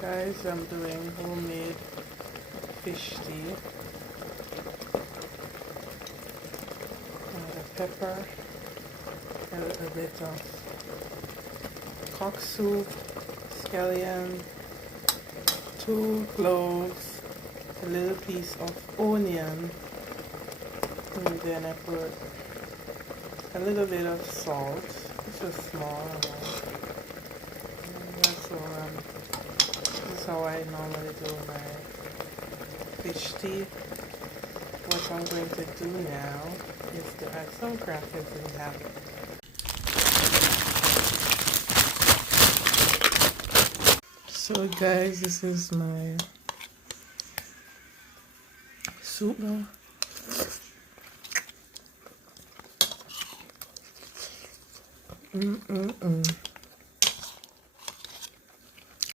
Guys, I'm doing homemade fish tea. A pepper, a little bit of cock soup, scallion, 2 cloves, a little piece of onion, and then I put a little bit of salt. It's a small amount. That's how I normally do my fish tea. What I'm going to do now is to add some crackers in that. So guys, this is my soup now.